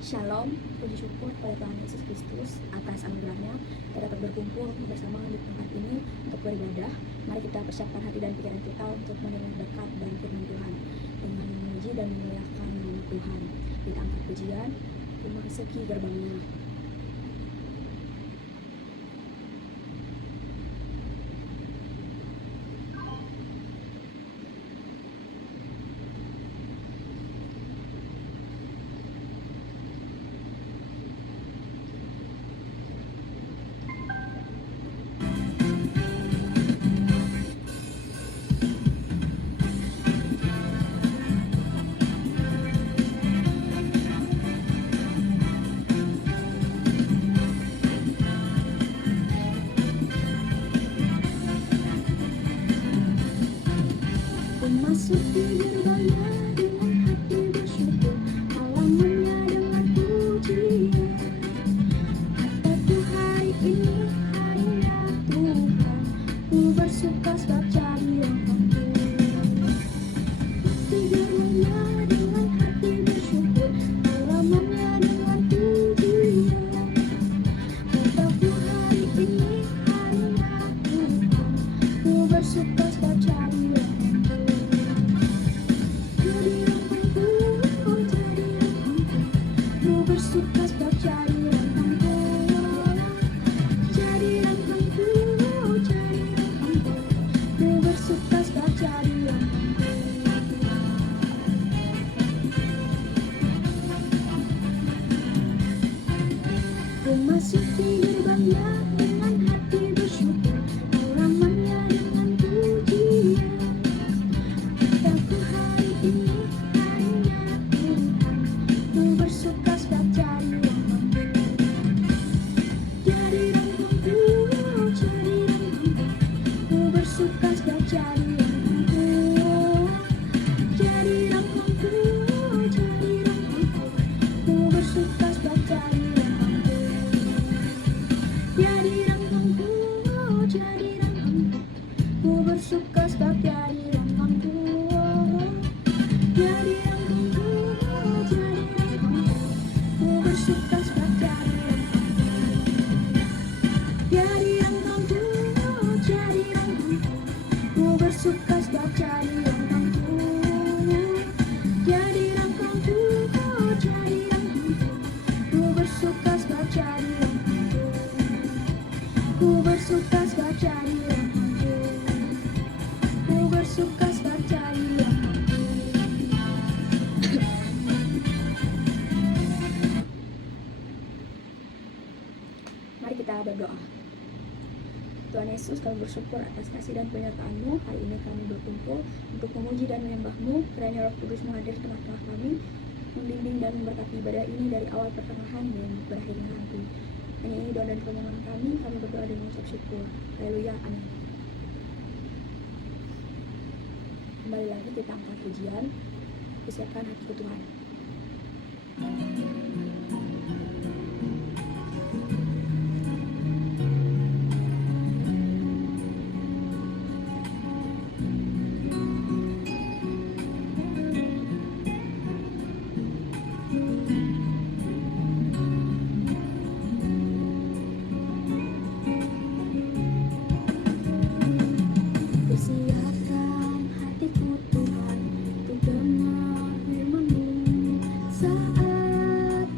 Shalom, puji syukur pada Tuhan Yesus Kristus atas anugerahnya kita dapat berkumpul bersama di tempat ini untuk beribadah. Mari kita persiapkan hati dan pikiran kita untuk menerima berkat dan firman Tuhan dengan memuji dan memuliakan nama Tuhan. Kita angkat pujian, memasuki gerbangnya. Memasuki gerbangnya dengan hati bersyukur, halamannya dengan pujian. Kataku hari ini harinya Tuhan, ku bersuka sebab jadi rahmat-Mu. Di gerbangnya dengan hati bersyukur, halamannya dengan pujian. Kataku hari ini harinya Tuhan, ku bersuka sebab jadi rahmat-Mu. Bersuka sebab jadi rahmat-Mu, jadi rahmat-Mu, jadi rahmat-Mu. Ku bersuka sebab jadi rahmat-Mu. Ku masuki gerbangnya dengan hati bersyukur, halamannya dengan pujian. Kataku hari ini harinya Tuhan, ku bersuka sebab jadi rahmat-Mu. Jadi rahmat-Mu, jadi rahmat-Mu. Ku bersuka sebab jadi rahmat-Mu. Jadi rahmat-Mu, jadi rahmat-Mu. Ku bersuka sebab jadi rahmat-Mu. Jadi rahmat-Mu, jadi rahmat-Mu. Ku bersuka sebab jadi rahmat-Mu. Jadi rahmat-Mu, jadi rahmat-Mu. Ku bersuka sebab jadi rahmat-Mu. Jadi rahmat-Mu, jadi rahmat-Mu. Ku bersuka sebab jadi rahmat-Mu. Jadi rahmat-Mu, jadi rahmat-Mu. Ku bersuka sebab jadi rahmat-Mu. Ku bersuka sebab jadi rahmat-Mu. Ku bersuka sebab jadi rahmat-Mu. Mari kita berdoa. Tuhan Yesus, kami bersyukur atas kasih dan penyertaan-Mu. Hari ini kami berkumpul untuk memuji dan menyembah-Mu. Kiranya Roh Kudus menghadir di tengah-tengah kami, membimbing dan memberkati ibadah ini dari awal pertengahan dan berakhirnya nanti. Hanya ini doa dan permohonan kami berdoa dan mengucap syukur. Haleluya, amin. Kembali lagi kita angkat pujian, persiapkan hati Tuhan. Persiapkan hatiku Tuhan untuk dengar firman-Mu saat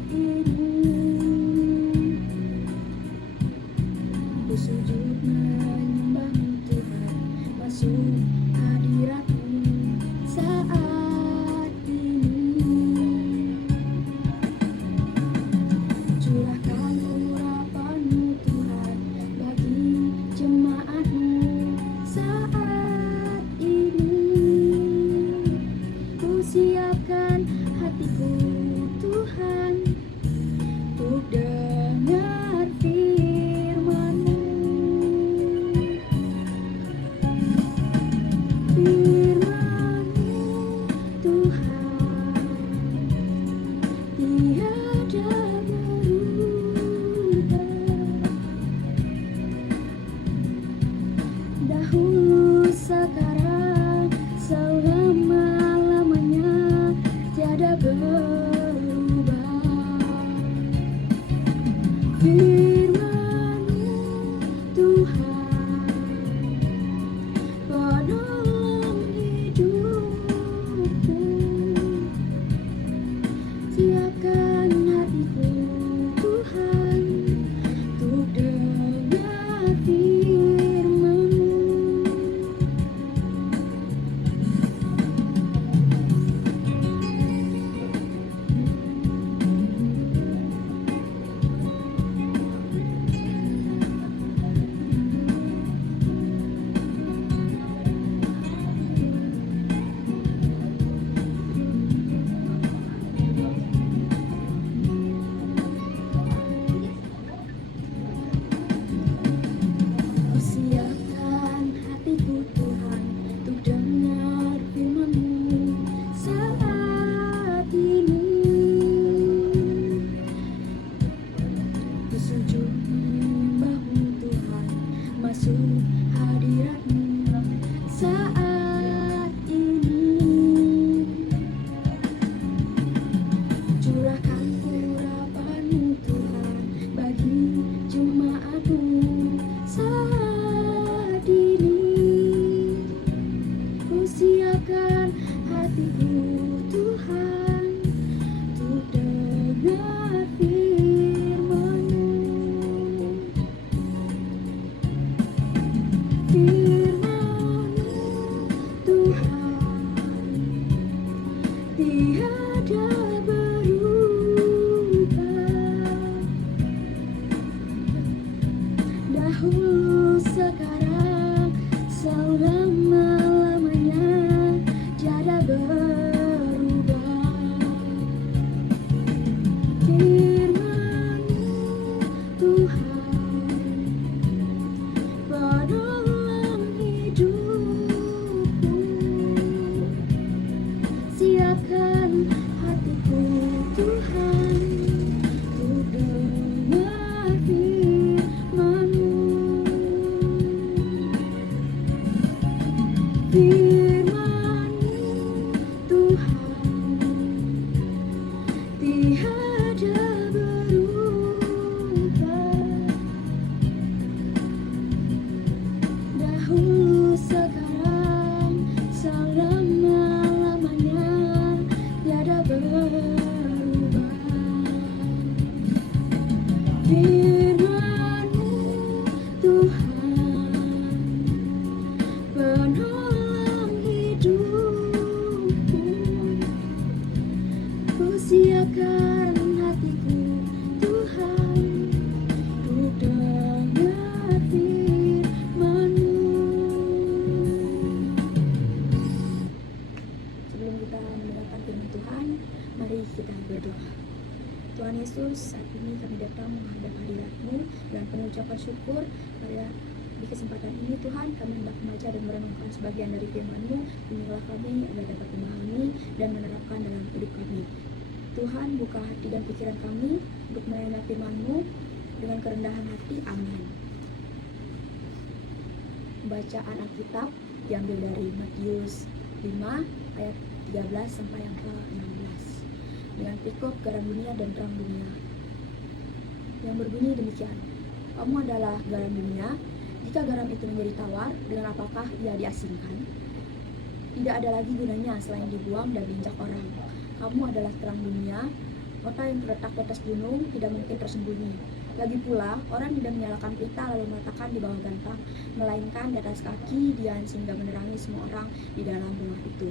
Curahkan urapan-Mu Tuhan bagi jemaat-Mu saat ini. Ku siapkan hatiku Tuhan untuk dengar firman-Mu. Firman-Mu Tuhan tiada berubah, dahulu sekarang selama-lamanya tiada berubah. Firman-Mu Tuhan penolong hidupku. Siapkan hatiku Tuhan untuk dengar firman-Mu. Firman-Mu Tuhan tiada berubah, dahulu sekarang selama-lamanya tiada berubah. Firman-Mu Tuhan penolong hidupku. Ku siapkan hatiku Tuhan untuk dengar firman-Mu. Sebelum kita mendengarkan firman Tuhan, mari kita berdoa. Tuhan Yesus, saat ini kami datang menghadap hadirat-Mu dan pengucapan syukur pada di kesempatan ini Tuhan, kami hendak membaca dan merenungkan sebagian dari firman-Mu. Bimbinglah kami agar dapat memahami dan menerapkan dalam hidup kami. Tuhan, buka hati dan pikiran kami untuk menerima firman-Mu dengan kerendahan hati. Amin. Bacaan Alkitab diambil dari Matius 5 ayat 13 sampai yang ke-16. Dengan pikop garam dunia dan terang dunia, yang berbunyi demikian: Kamu adalah garam dunia. Jika garam itu menjadi tawar, dengan apakah ia diasinkan? Tidak ada lagi gunanya selain dibuang dan diinjak orang. Kamu adalah terang dunia. Kota yang terletak di atas gunung tidak mungkin tersembunyi. Lagi pula, orang tidak menyalakan pelita lalu meletakkan di bawah gantang, melainkan di atas kaki dian sehingga menerangi semua orang di dalam rumah itu.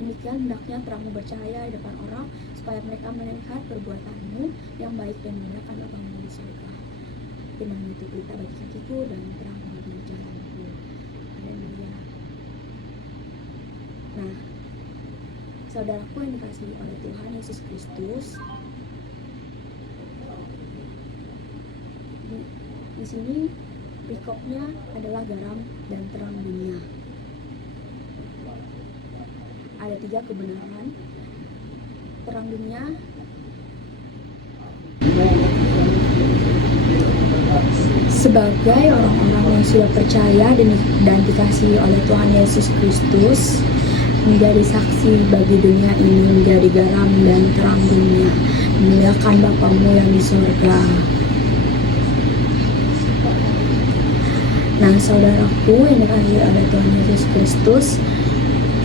Demikian hendaknya terangmu bercahaya di depan orang, supaya mereka melihat perbuatanmu yang baik dan memuliakan Bapa-Mu di surga. Firman itu pelita bagi kakiku dan terang bagi jalanku. Haleluya. Nah, saudaraku yang dikasihi oleh Tuhan Yesus Kristus, di sini pikopnya adalah garam dan terang dunia. Ada 3 kebenaran. Terang dunia sebagai orang-orang yang sudah percaya dan dikasihi oleh Tuhan Yesus Kristus, menjadi saksi bagi dunia ini, menjadi garam dan terang dunia, memuliakan Bapa-Mu yang di surga. Nah, saudaraku yang dikasihi oleh Tuhan Yesus Kristus,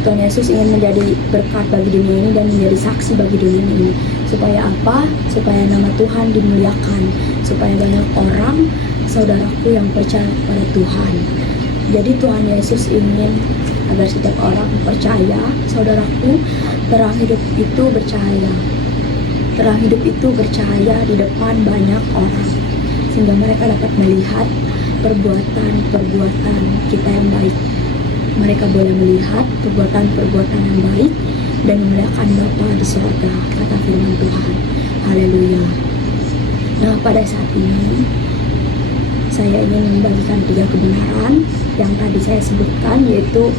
Tuhan Yesus ingin menjadi berkat bagi dunia ini dan menjadi saksi bagi dunia ini. Supaya apa? Supaya nama Tuhan dimuliakan, supaya banyak orang, saudaraku, yang percaya pada Tuhan. Jadi Tuhan Yesus ingin agar setiap orang percaya, saudaraku, terang hidup itu bercahaya. Terang hidup itu bercahaya di depan banyak orang, sehingga mereka dapat melihat perbuatan-perbuatan kita yang baik. Mereka boleh melihat perbuatan-perbuatan yang baik dan memuliakan Bapa di surga, kata firman Tuhan. Haleluya. Nah, pada saat ini saya ingin membagikan 3 kebenaran yang tadi saya sebutkan, yaitu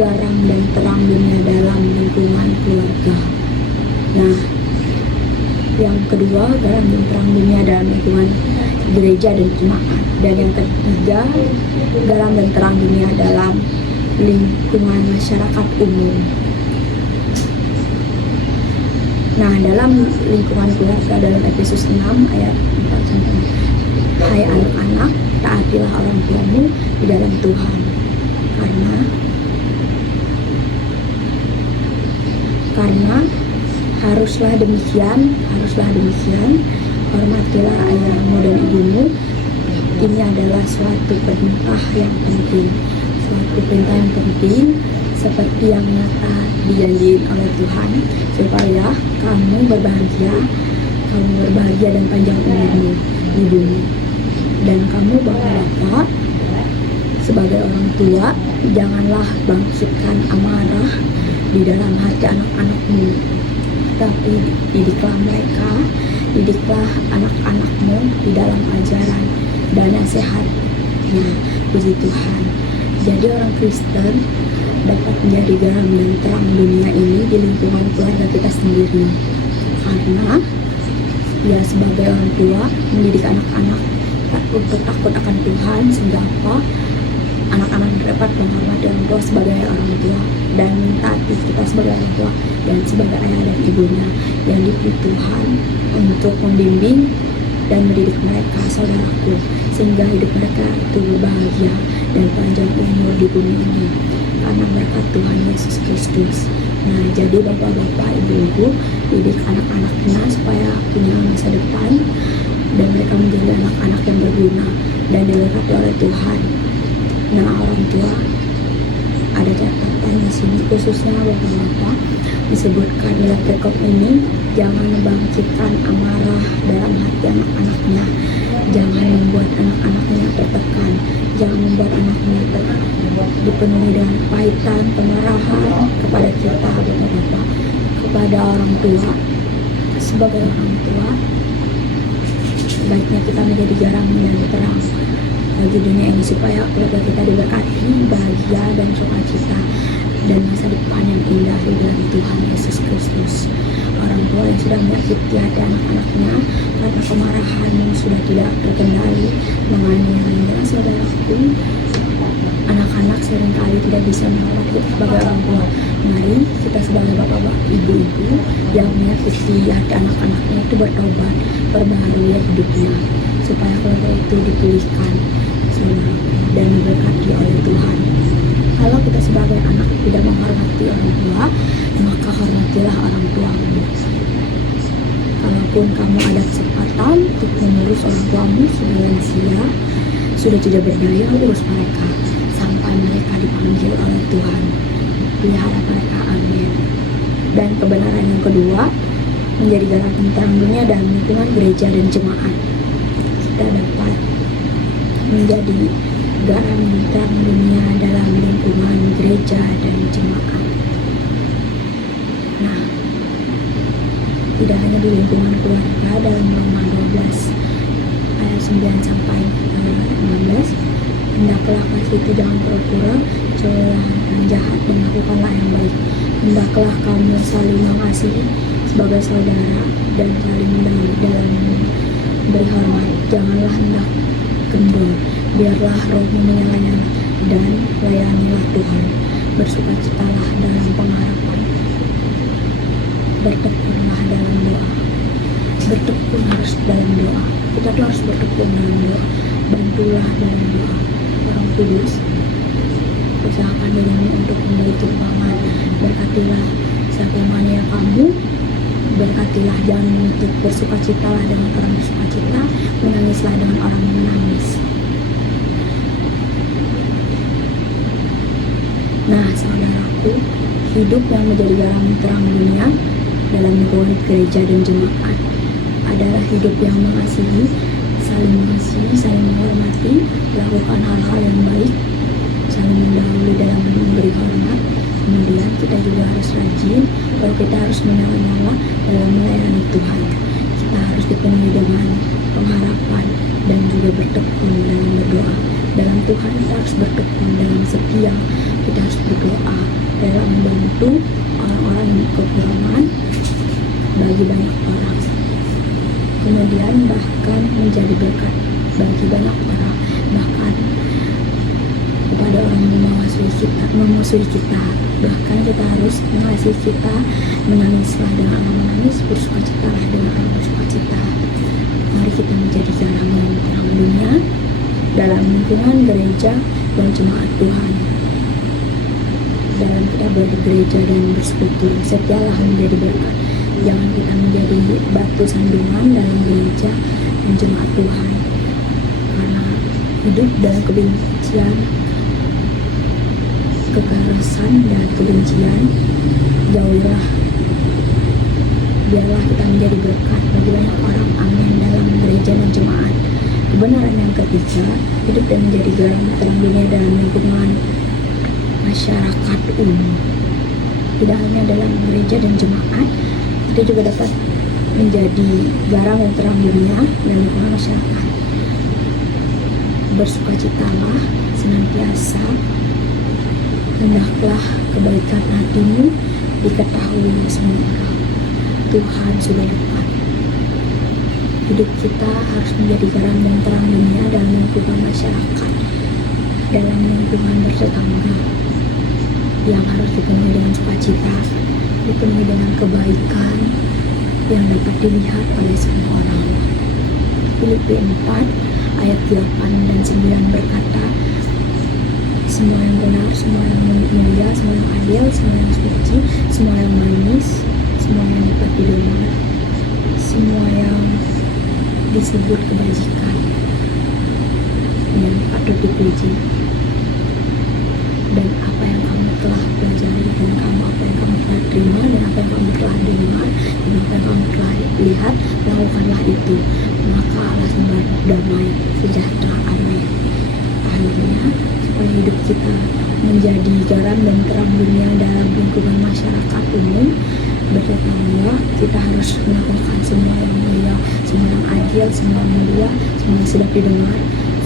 garam dan terang dunia dalam lingkungan keluarga. Nah, yang kedua, garam dan terang dunia dalam lingkungan gereja dan jemaat. Dan yang ketiga, garam dan terang dunia dalam lingkungan masyarakat umum. Nah, dalam lingkungan keluarga dalam Efesus 6 ayat 4 sampai 6, hai anak-anak, taatilah orang tuamu di dalam Tuhan, karena haruslah demikian, hormatilah ayahmu dan ibumu. Ini adalah suatu perintah yang penting, seperti yang nyata dijanjiin oleh Tuhan, supaya kamu berbahagia dan panjang umurmu di bumi. Dan kamu bapak-bapak, sebagai orang tua, janganlah bangkitkan amarah di dalam hati anak-anakmu, tapi didiklah anak-anakmu di dalam ajaran dan nasihatnya. Puji Tuhan. Jadi orang Kristen dapat menjadi garam dan terang dunia ini di lingkungan keluarga kita sendiri, karena ya sebagai orang tua mendidik anak-anak untuk takut akan Tuhan, sehingga anak-anak dapat menghormati orang tua sebagai orang tua dan mentaati kita sebagai orang tua dan sebagai ayah dan ibunya yang dipilih Tuhan untuk membimbing dan mendidik mereka, saudaraku, sehingga hidup mereka itu berbahagia dan panjang umur di bumi ini karena berkat Tuhan Yesus Kristus. Nah, jadi bapak-bapak, ibu-ibu, didik anak-anaknya supaya punya masa depan dan mereka menjadi anak-anak yang berguna dan diberkati oleh Tuhan. Nah, orang tua, ada catatan di sini khususnya bapak-bapak, disebutkan dalam perikop ini, jangan membangkitkan amarah dalam hati anak-anaknya, jangan membuat anak-anaknya tertekan, jangan membuat anaknya dipenuhi dengan kepahitan, kemarahan kepada kita bapak-bapak, kepada orang tua. Sebagai orang tua, baiknya kita menjadi garam dan terang bagi dunia ini supaya keluarga kita diberkati, bahagia dan sukacita dan masa depan yang indah di dalam Tuhan Yesus Kristus. Orang tua yang sudah menyakiti hati anak-anaknya karena kemarahan yang sudah tidak terkendali menganiaya, saudaraku, anak-anak seringkali tidak bisa menghormati kita sebagai orang tua. Mari kita sebagai bapak-bapak, ibu-ibu yang menyakiti hati anak-anaknya itu bertobat, berbaharui hidupnya supaya keluarga itu dipulihkan dan diberkati oleh Tuhan. Kalau kita sebagai anak tidak menghormati orang tua, maka hormatilah orang tuamu. Kalaupun kamu ada kesempatan untuk mengurus orang tuamu, sudah lansia, sudah tidak berdaya, urus mereka sampai mereka dipanggil oleh Tuhan. Pelihara mereka, amin. Dan kebenaran yang kedua, menjadi garam terang dunia dalam lingkungan gereja dan jemaat. Kita dapat menjadi garam terang dunia dalam lingkungan gereja dan jemaat. Nah, tidak hanya di lingkungan keluarga, dalam Roma 12 ayat 9 sampai 16, hendaklah kasih itu jangan pura-pura, celah dan jahat, dan lakukanlah yang baik. Hendaklah kamu saling mengasihi sebagai saudara dan saling mendahului dalam beri hormat. Janganlah hendak kendor, biarlah rohmu menyala-nyala dan layanilah Tuhan. Bersukacitalah dalam pengharapan, bertekunlah dalam doa. Bertekun harus dalam doa. Kita tuh harus bertekun dalam doa. Bantulah dalam doa. Orang kudus, usahakan denganmu untuk memberi tumpangan. Berkatilah siapa mana kamu, berkatilah, jangan menutup. Bersukacitalah dengan orang bersukacita, menangislah dengan orang yang menangis. Nah, saudaraku, hidup yang menjadi garam terang dunia dalam lingkungan gereja dan jemaat adalah hidup yang mengasihi, saling menghormati, lakukan hal-hal yang baik, saling mendahului dalam memberi hormat. Kemudian kita juga harus rajin, kalau kita harus menyala-nyala dalam melayani Tuhan. Kita harus dipenuhi dengan pengharapan dan juga bertekun dalam berdoa. Dalam Tuhan kita harus bertekun dalam setia. Kita harus berdoa dalam membantu orang-orang yang kekurangan bagi banyak orang. Kemudian bahkan menjadi berkat bagi banyak orang, bahkan kepada orang yang memusuhi kita, bahkan kita harus mengasihi kita. Menangislah dengan Allah menangis, bersukacitalah dengan Allah bersukacita. Mari kita menjadi garam dan terang dunia dalam lingkungan gereja dan jemaat Tuhan. Dalam kita bergereja dan bersekutu, setialah menjadi berkat. Jangan kita menjadi batu sandungan dalam gereja dan jemaat Tuhan. Karena hidup dalam kebencian, kekerasan dan kebencian, jauhilah. Biarlah kita menjadi berkat bagi banyak orang. Amin. Dalam gereja dan jemaat. Kebenaran yang ketiga, hidup dan menjadi garam terang dunia dalam lingkungan masyarakat umum. Tidak hanya dalam gereja dan jemaat, kita juga dapat menjadi garam dan terang dunia dalam lingkungan masyarakat. Bersukacitalah senantiasa, hendaklah kebaikan hatimu diketahui semua orang. Tuhan sudah dekat. Hidup kita harus menjadi garam dan terang dunia dalam lingkungan masyarakat, dalam lingkungan bertetangga, yang harus dipenuhi dengan sukacita, dipenuhi dengan kebaikan yang dapat dilihat oleh semua orang. Filipi 4 ayat 8 dan 9 berkata, semua yang benar, semua yang mulia, semua yang adil, semua yang suci, semua yang manis, semua yang dapat didengar, semua yang disebut kebajikan dan patut dipuji. Dan apa yang kamu telah pelajari, dan apa yang kamu telah terima, dan apa yang kamu telah dengar, dan apa yang kamu telah lihat, lakukanlah itu, maka Allah berdamai sejahtera. Amin. Akhirnya, supaya hidup kita menjadi garam dan terang dunia dalam lingkungan masyarakat umum bertetangga, kita harus melakukan semua yang mulia, semua yang adil, semua yang mulia, semua yang sedap didengar,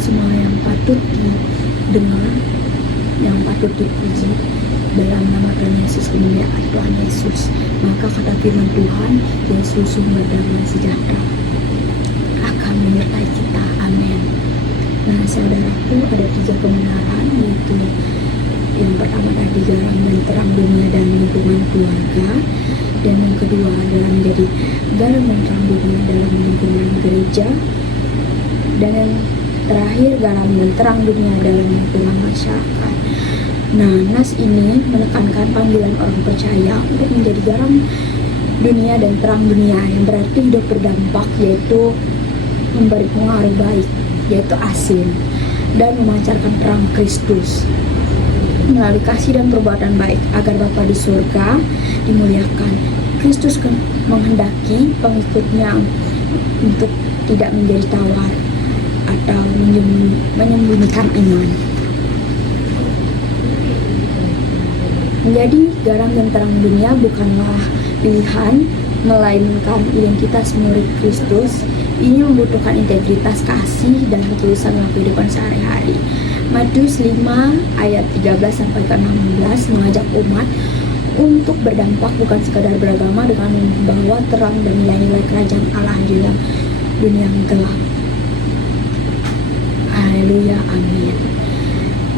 semua yang patut didengar, yang patut dipuji dalam nama Tuhan Yesus, kemuliaan Tuhan Yesus. Maka kata firman Tuhan, Yesus sumber damai sejahtera akan menyertai kita. Amin. Nah saudaraku, ada 3 kebenaran, yaitu yang pertama tadi garam dan terang dunia dan lingkungan keluarga, dan yang kedua adalah menjadi garam dan terang dunia dalam lingkungan gereja, dan yang terakhir garam dan terang dunia dalam lingkungan masyarakat. Nah, nas ini menekankan panggilan orang percaya untuk menjadi garam dunia dan terang dunia, yang berarti hidup berdampak, yaitu memberi pengaruh baik, yaitu asin, dan memancarkan terang Kristus melalui kasih dan perbuatan baik, agar Bapa di surga dimuliakan. Kristus menghendaki pengikutnya untuk tidak menjadi tawar atau menyembunyikan iman. Menjadi garam dan terang dunia bukanlah pilihan, melainkan identitas murid Kristus. Ini membutuhkan integritas, kasih, dan ketulusan dalam kehidupan sehari-hari. Matius 5 ayat 13-16 mengajak umat untuk berdampak, bukan sekadar beragama, dengan membawa terang dan nilai-nilai kerajaan Allah di dalam dunia yang gelap. Haleluya, amin.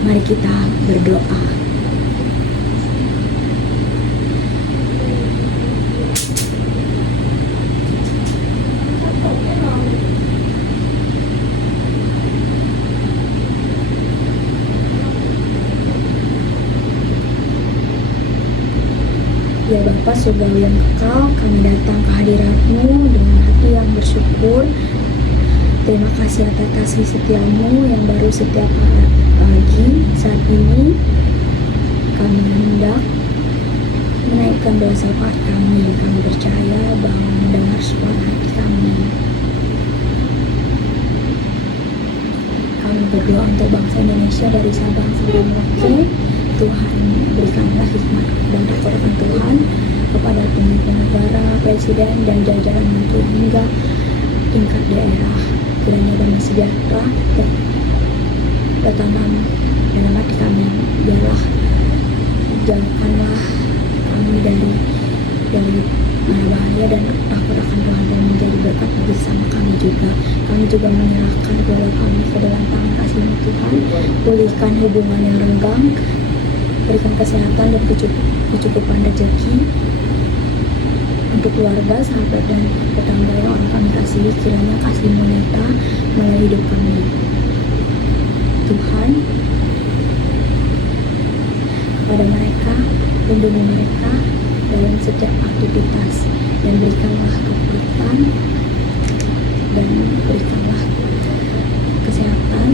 Mari kita berdoa. Ya Bapa surgawi yang kekal, kami datang ke hadirat-Mu dengan hati yang bersyukur. Terima kasih atas kasih setia-Mu yang baru setiap pagi. Saat ini kami hendak menaikkan doa syafaat kami. Kami percaya bahwa mendengar suara hati kami. Kami berdoa untuk bangsa Indonesia dari Sabang sampai Merauke. Tuhan berikanlah hikmat dan kekuatan Tuhan kepada pemimpin negara, presiden, dan jajaran menteri hingga tingkat daerah. Kiranya damai sejahtera tertanam dalam hati kami. Biarlah jauhkanlah kami dari mara bahaya dan takut akan Tuhan, dan menjadi berkat bagi sama kami juga. Kami juga menyerahkan keluarga kami ke dalam tangan kasih-Mu Tuhan. Pulihkan hubungan yang renggang, berikan kesehatan dan kecukupan rezeki untuk keluarga, sahabat, dan tetangga yang orang kami kasihi. Kiranya kasih-Mu nyata melalui hidup kami. Tuhan, kepada mereka, lindungi mereka dalam setiap aktivitas, dan berikanlah kekuatan dan berikanlah kesehatan,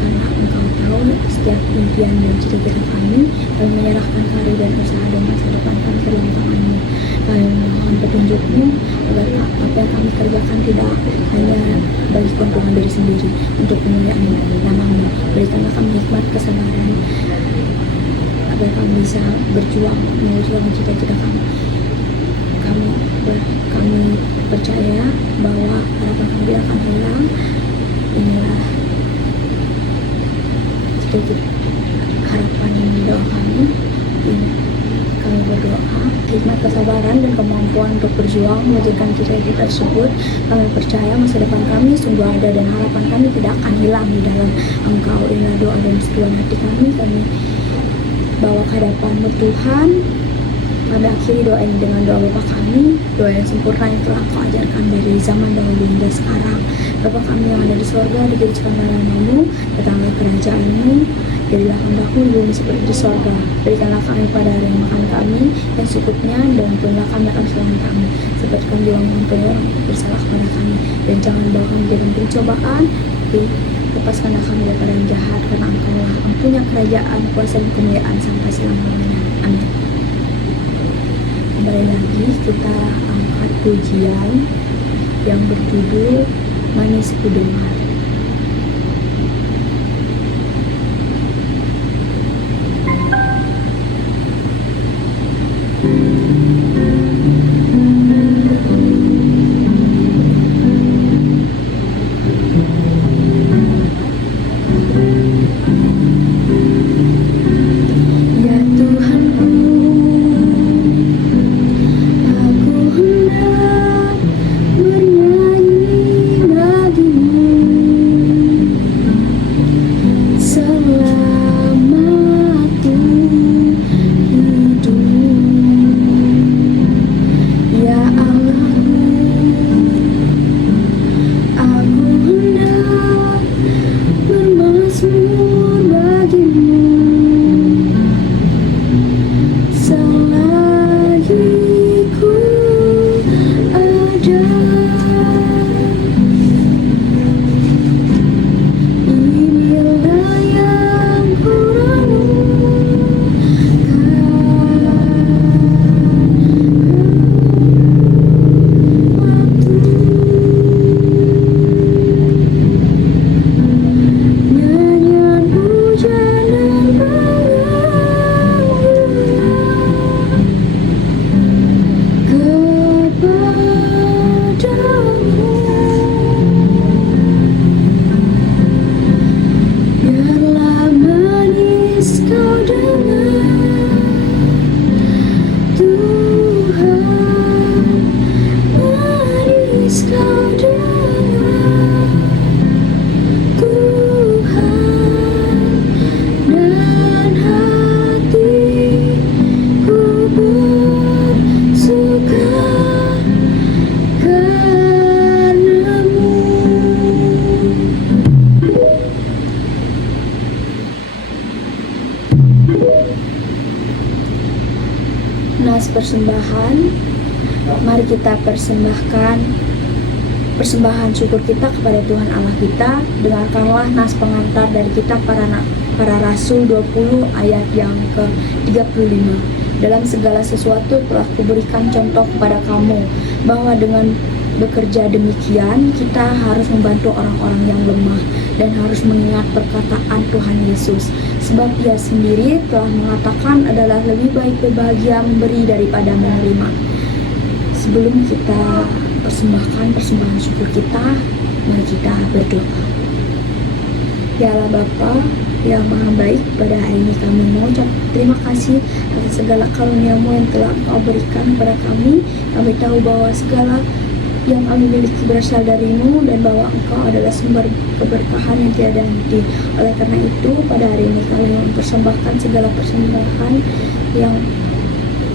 karena Engkau tahu setiap impian dan cita-cita kami. Kami menyerahkan karir dan usaha dan masa depan kami ke dalam tangan-Mu. Kami mohon petunjuk-Mu agar apa yang kami kerjakan tidak hanya bagi keuntungan diri sendiri, untuk kemuliaan nama-Mu. Berikanlah kami hikmat kesabaran agar kami bisa berjuang mewujudkan cita-cita kami. Kami percaya bahwa harapan kami tidak akan hilang. Inilah harapan doa kami. Kami berdoa hikmat kesabaran dan kemampuan untuk berjuang mewujudkan cita-cita tersebut. Kami percaya masa depan kami sungguh ada dan harapan kami tidak akan hilang di dalam Engkau. Inilah doa dan seruan hati kami. Kami bawa ke hadapan-Mu Tuhan. Kami akhiri doa ini dengan doa Bapa kami, doa yang sempurna yang telah Kau ajarkan dari zaman dahulu hingga sekarang. Bapa kami yang ada di sorga, dikuduskanlah nama-Mu, datanglah kerajaan-Mu, jadilah kehendak-Mu di bumi seperti di sorga. Berikanlah kami pada hari yang makan kami yang secukupnya, dan ampunilah kami akan kesalahan kami, seperti kami juga mengampuni orang bersalah kepada kami. Dan jangan bawa kami dalam pencobaan, tapi lepaskanlah kami daripada yang jahat, karena Engkau-lah yang punya kerajaan, kuasa, dan kemuliaan sampai selama-lamanya. Amin. Kembali lagi kita angkat pujian yang berjudul Manis Kudengar. Nas persembahan, mari kita persembahkan persembahan syukur kita kepada Tuhan Allah kita. Dengarkanlah nas pengantar dari kitab para Rasul 20 ayat yang ke-35. Dalam segala sesuatu telah kuberikan contoh kepada kamu, bahwa dengan bekerja demikian kita harus membantu orang-orang yang lemah dan harus mengingat perkataan Tuhan Yesus. Sebab Ia sendiri telah mengatakan adalah lebih baik berbahagia memberi daripada menerima. Sebelum kita persembahkan persembahan syukur kita, mari kita berdoa. Ya Allah Bapa yang Maha Baik, pada hari ini kami mengucap terima kasih atas segala karunia-Mu yang telah Engkau berikan kepada kami. Kami tahu bahwa segala yang kami miliki berasal darimu dan bahwa Engkau adalah sumber keberkahan yang tiada henti. Oleh karena itu, pada hari ini kami mempersembahkan segala persembahan yang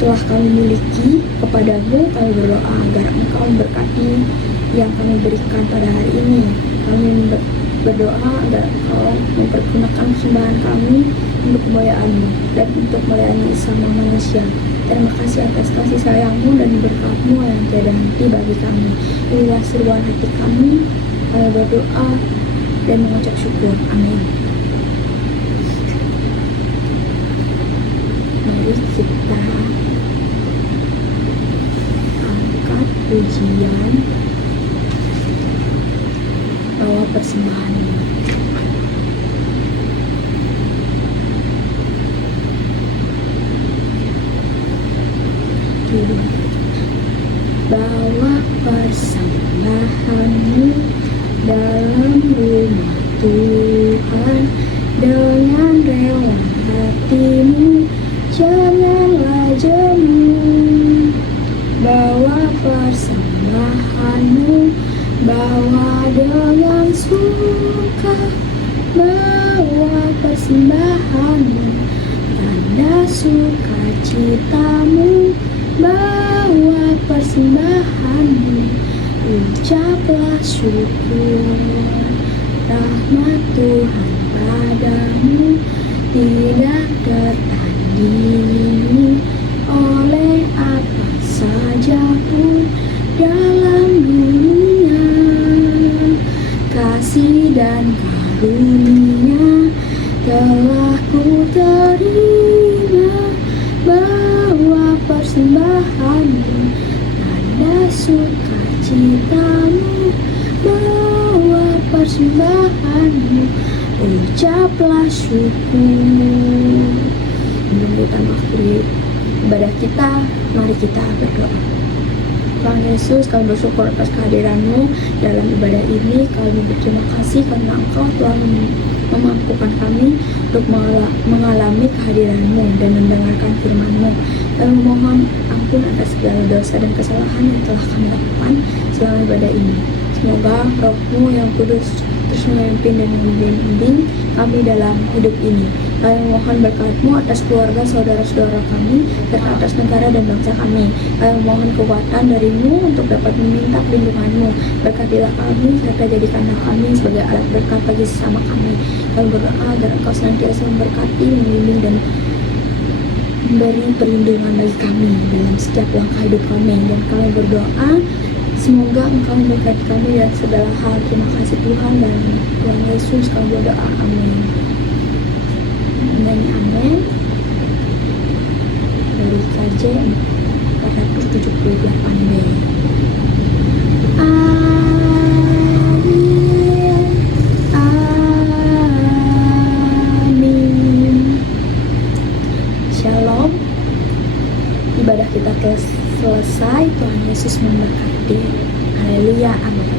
telah kami miliki kepadamu. Kami berdoa agar Engkau memberkati yang kami berikan pada hari ini. Kami berdoa agar Engkau mempergunakan persembahan kami untuk kemuliaan-Mu dan untuk melayani sesama manusia. Terima kasih atas kasih sayang-Mu dan berkat-Mu yang tiada henti bagi kami. Inilah seruan hati kami. Kami berdoa dan mengucap syukur. Amin. Mari kita angkat pujian, bawa persembahan. Bawa persembahanmu dalam rumah Tuhan dengan rela hatimu, janganlah jemu. Bawa persembahanmu, bawa dengan suka, bawa persembahanmu, tanda sukacitamu. Bawa persembahanmu, ucaplah syukur. Rahmat Tuhan padamu tidak tertandingi oleh apa saja pun dalam dunia. Kasih dan karunia telah ku terima. Bawa persembahanmu, tanda sukacitamu. Bawa persembahanmu, ucaplah syukur. Sebelum kita mengakhiri ibadah kita, mari kita berdoa. Tuhan Yesus, kami bersyukur atas kehadiran-Mu dalam ibadah ini. Kami berterima kasih karena Engkau telah memampukan kami untuk mengalami kehadiran-Mu dan mendengarkan firman-Mu. Kami mohon ampun atas segala dosa dan kesalahan yang telah kami lakukan selama ibadah ini. Semoga Roh-Mu yang kudus terus memimpin dan membimbing kami dalam hidup ini. Kami mohon berkat-Mu atas keluarga saudara-saudara kami, serta atas negara dan bangsa kami. Kami mohon kekuatan dari-Mu untuk dapat meminta perlindungan-Mu. Berkatilah kami, serta jadikanlah kami sebagai alat berkat bagi sesama kami. Kami berdoa agar Engkau senantiasa memberkati, membimbing, dan memberi perlindungan bagi kami dalam setiap langkah hidup kami. Dan kami berdoa semoga Engkau memberkati kami dalam segala hal. Terima kasih Tuhan, dan Tuhan Yesus kami berdoa. Amin. Amin. Amin. Dari KJ 478B. Amin. Amin. Shalom. Ibadah kita telah selesai. Tuhan Yesus memberkati. Haleluya. Amin.